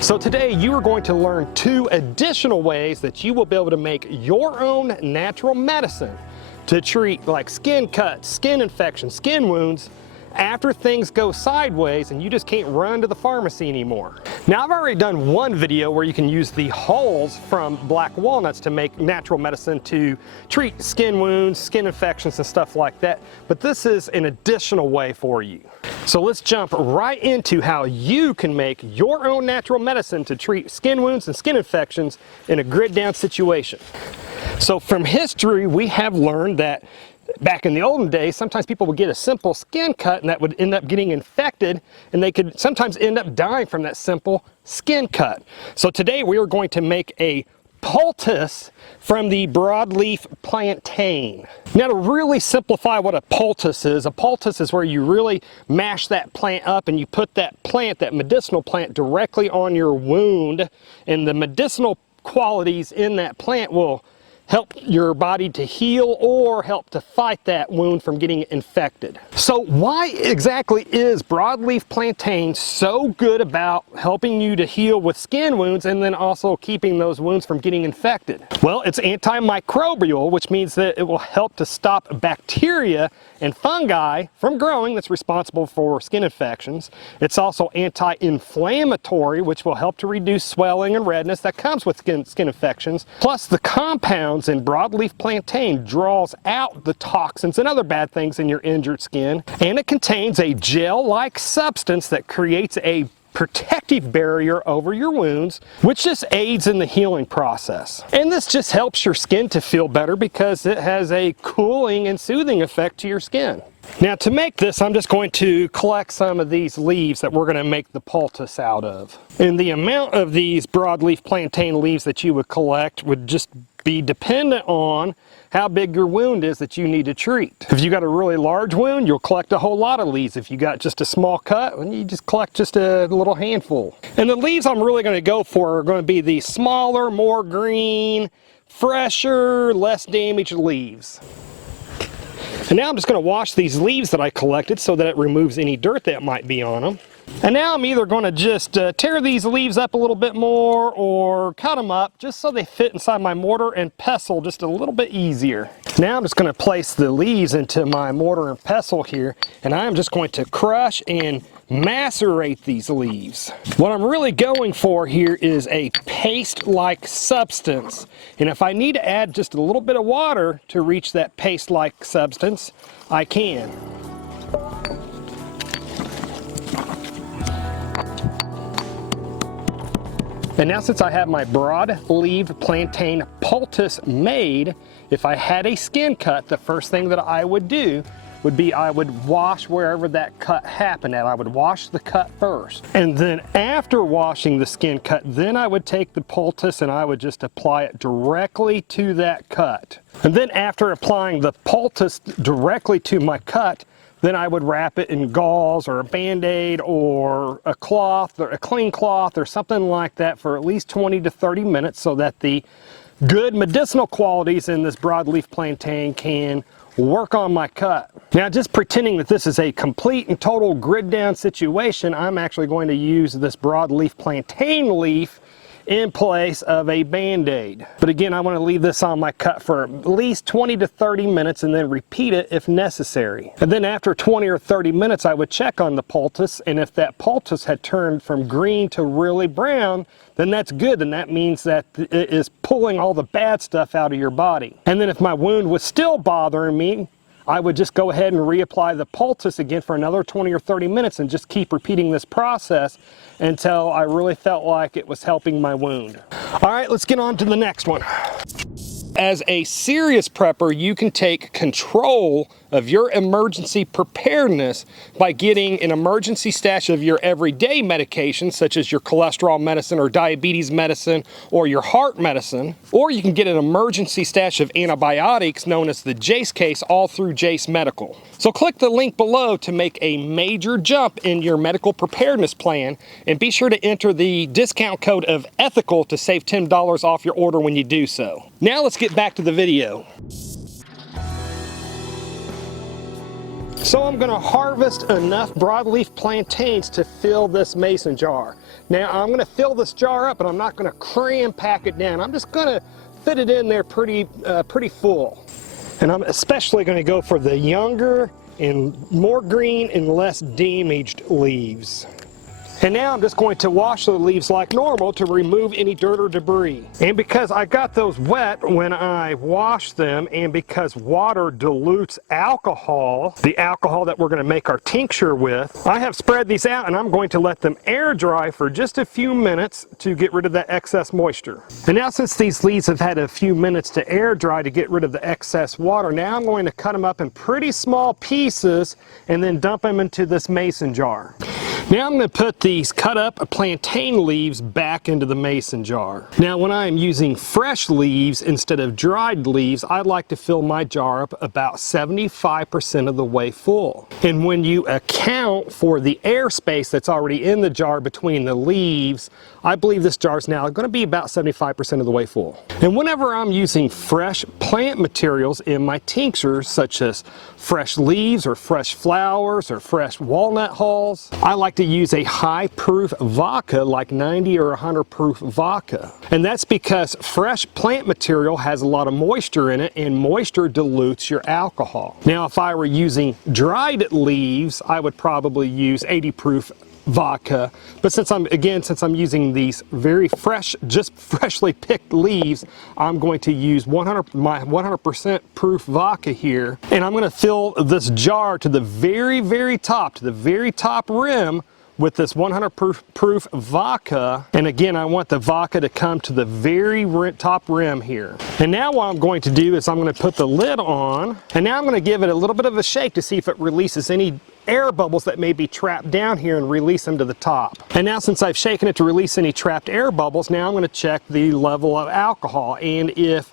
So today you are going to learn 2 additional ways that you will be able to make your own natural medicine to treat like skin cuts, skin infections, skin wounds after things go sideways and you just can't run to the pharmacy anymore. Now, I've already done one video where you can use the hulls from black walnuts to make natural medicine to treat skin wounds, skin infections and stuff like that, but this is an additional way for you. So let's jump right into how you can make your own natural medicine to treat skin wounds and skin infections in a grid down situation. So from history, we have learned that back in the olden days, sometimes people would get a simple skin cut and that would end up getting infected, and they could sometimes end up dying from that simple skin cut. So today we are going to make a poultice from the broadleaf plantain. Now, to really simplify what a poultice is where you really mash that plant up and you put that plant, that medicinal plant, directly on your wound, and the medicinal qualities in that plant will help your body to heal or help to fight that wound from getting infected. So why exactly is broadleaf plantain so good about helping you to heal with skin wounds and then also keeping those wounds from getting infected? Well, it's antimicrobial, which means that it will help to stop bacteria and fungi from growing that's responsible for skin infections. It's also anti-inflammatory, which will help to reduce swelling and redness that comes with skin infections. Plus, the compounds in broadleaf plantain draws out the toxins and other bad things in your injured skin, and it contains a gel-like substance that creates a protective barrier over your wounds, which just aids in the healing process. And this just helps your skin to feel better because it has a cooling and soothing effect to your skin. Now, to make this, I'm just going to collect some of these leaves that we're going to make the poultice out of. And the amount of these broadleaf plantain leaves that you would collect would just be dependent on how big your wound is that you need to treat. If you got a really large wound, you'll collect a whole lot of leaves. If you got just a small cut, then you just collect just a little handful. And the leaves I'm really going to go for are going to be the smaller, more green, fresher, less damaged leaves. And now I'm just going to wash these leaves that I collected so that it removes any dirt that might be on them. And now I'm either going to just tear these leaves up a little bit more or cut them up just so they fit inside my mortar and pestle just a little bit easier. Now I'm just going to place the leaves into my mortar and pestle here, and I'm just going to crush and macerate these leaves. What I'm really going for here is a paste-like substance, and if I need to add just a little bit of water to reach that paste-like substance, I can. And now, since I have my broadleaf plantain poultice made, if I had a skin cut, the first thing that I would do would be I would wash wherever that cut happened at. I would wash the cut first. And then after washing the skin cut, then I would take the poultice and I would just apply it directly to that cut. And then after applying the poultice directly to my cut, then I would wrap it in gauze or a Band-Aid or a cloth or a clean cloth or something like that for at least 20 to 30 minutes so that the good medicinal qualities in this broadleaf plantain can work on my cut. Now, just pretending that this is a complete and total grid down situation, I'm actually going to use this broadleaf plantain leaf in place of a Band-Aid. But again, I want to leave this on my cut for at least 20 to 30 minutes and then repeat it if necessary. And then after 20 or 30 minutes, I would check on the poultice, and if that poultice had turned from green to really brown, then that's good. Then that means that it is pulling all the bad stuff out of your body. And then if my wound was still bothering me, I would just go ahead and reapply the poultice again for another 20 or 30 minutes and just keep repeating this process until I really felt like it was helping my wound. All right, let's get on to the next one. As a serious prepper, you can take control of your emergency preparedness by getting an emergency stash of your everyday medications, such as your cholesterol medicine or diabetes medicine or your heart medicine, or you can get an emergency stash of antibiotics known as the JACE case all through JACE Medical. So click the link below to make a major jump in your medical preparedness plan, and be sure to enter the discount code of ETHICAL to save $10 off your order when you do so. Now let's get back to the video. So I'm going to harvest enough broadleaf plantains to fill this mason jar. Now I'm going to fill this jar up, but I'm not going to cram pack it down. I'm just going to fit it in there pretty full. And I'm especially going to go for the younger and more green and less damaged leaves. And now I'm just going to wash the leaves like normal to remove any dirt or debris. And because I got those wet when I washed them, and because water dilutes alcohol, the alcohol that we're going to make our tincture with, I have spread these out and I'm going to let them air dry for just a few minutes to get rid of that excess moisture. And now since these leaves have had a few minutes to air dry to get rid of the excess water, now I'm going to cut them up in pretty small pieces and then dump them into this mason jar. Now I'm going to put these cut up plantain leaves back into the mason jar. Now when I am using fresh leaves instead of dried leaves, I like to fill my jar up about 75% of the way full. And when you account for the airspace that's already in the jar between the leaves, I believe this jar is now going to be about 75% of the way full. And whenever I'm using fresh plant materials in my tinctures, such as fresh leaves or fresh flowers or fresh walnut hulls, I like to use a high proof vodka like 90 or 100 proof vodka. And that's because fresh plant material has a lot of moisture in it, and moisture dilutes your alcohol. Now if I were using dried leaves, I would probably use 80 proof vodka, but since I'm using these very fresh, just freshly picked leaves, I'm going to use my 100% proof vodka here, and I'm going to fill this jar to the very top rim with this 100 proof vodka. And again, I want the vodka to come to the very top rim here. And now what I'm going to do is I'm going to put the lid on, and now I'm going to give it a little bit of a shake to see if it releases any air bubbles that may be trapped down here and release them to the top. And now since I've shaken it to release any trapped air bubbles, now I'm going to check the level of alcohol, and if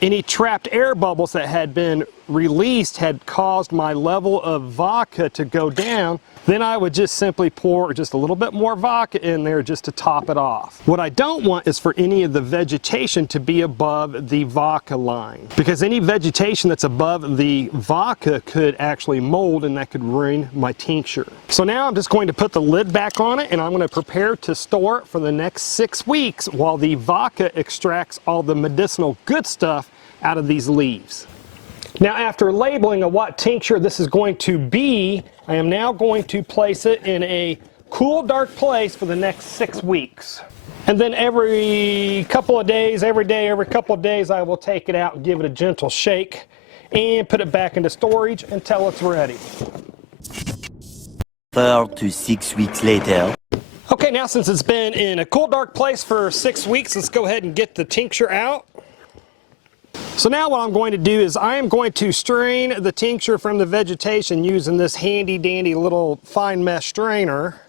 any trapped air bubbles that had been released had caused my level of vodka to go down, then I would just simply pour just a little bit more vodka in there just to top it off. What I don't want is for any of the vegetation to be above the vodka line, because any vegetation that's above the vodka could actually mold, and that could ruin my tincture. So now I'm just going to put the lid back on it, and I'm going to prepare to store it for the next 6 weeks while the vodka extracts all the medicinal good stuff out of these leaves. Now after labeling of what tincture this is going to be, I am now going to place it in a cool, dark place for the next 6 weeks. And then every couple of days, every couple of days, I will take it out and give it a gentle shake and put it back into storage until it's ready. 4 to 6 weeks later. Okay, now since it's been in a cool, dark place for 6 weeks, let's go ahead and get the tincture out. So now what I'm going to do is I am going to strain the tincture from the vegetation using this handy dandy little fine mesh strainer.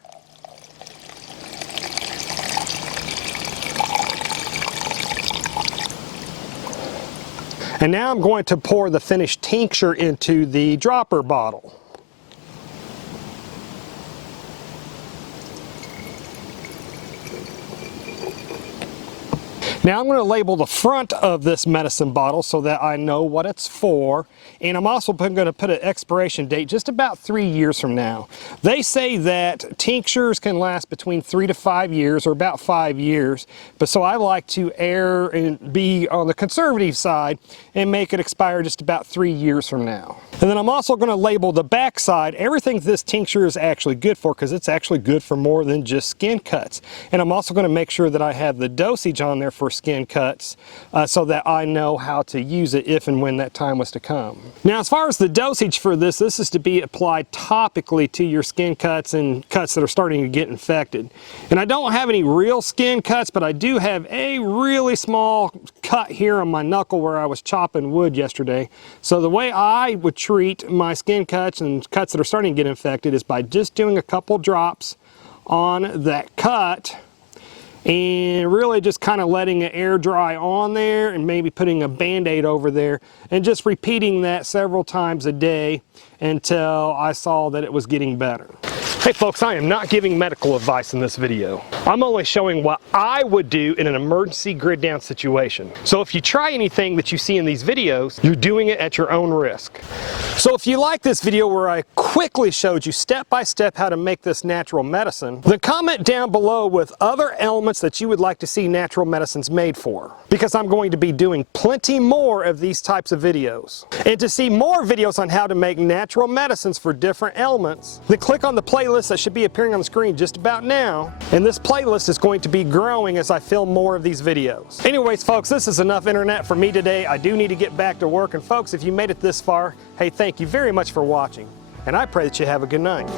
And now I'm going to pour the finished tincture into the dropper bottle. Now I'm going to label the front of this medicine bottle so that I know what it's for, and I'm also going to put an expiration date just about 3 years from now. They say that tinctures can last between 3 to 5 years, or about 5 years, but so I like to err and be on the conservative side and make it expire just about 3 years from now. And then I'm also going to label the back side, everything this tincture is actually good for, because it's actually good for more than just skin cuts. And I'm also going to make sure that I have the dosage on there for skin cuts so that I know how to use it if and when that time was to come. Now as far as the dosage for this is to be applied topically to your skin cuts and cuts that are starting to get infected. And I don't have any real skin cuts, but I do have a really small cut here on my knuckle where I was chopping wood yesterday. So the way I would treat my skin cuts and cuts that are starting to get infected is by just doing a couple drops on that cut and really just kind of letting it air dry on there, and maybe putting a band-aid over there and just repeating that several times a day until I saw that it was getting better. Hey folks, I am not giving medical advice in this video. I'm only showing what I would do in an emergency grid down situation. So if you try anything that you see in these videos, you're doing it at your own risk. So if you like this video where I quickly showed you step by step how to make this natural medicine, then comment down below with other elements that you would like to see natural medicines made for. Because I'm going to be doing plenty more of these types of videos. And to see more videos on how to make natural medicines for different elements, then click on the playlist that should be appearing on the screen just about now, and this playlist is going to be growing as I film more of these videos. Anyways folks, this is enough internet for me today. I do need to get back to work, and folks, if you made it this far, hey, thank you very much for watching, and I pray that you have a good night.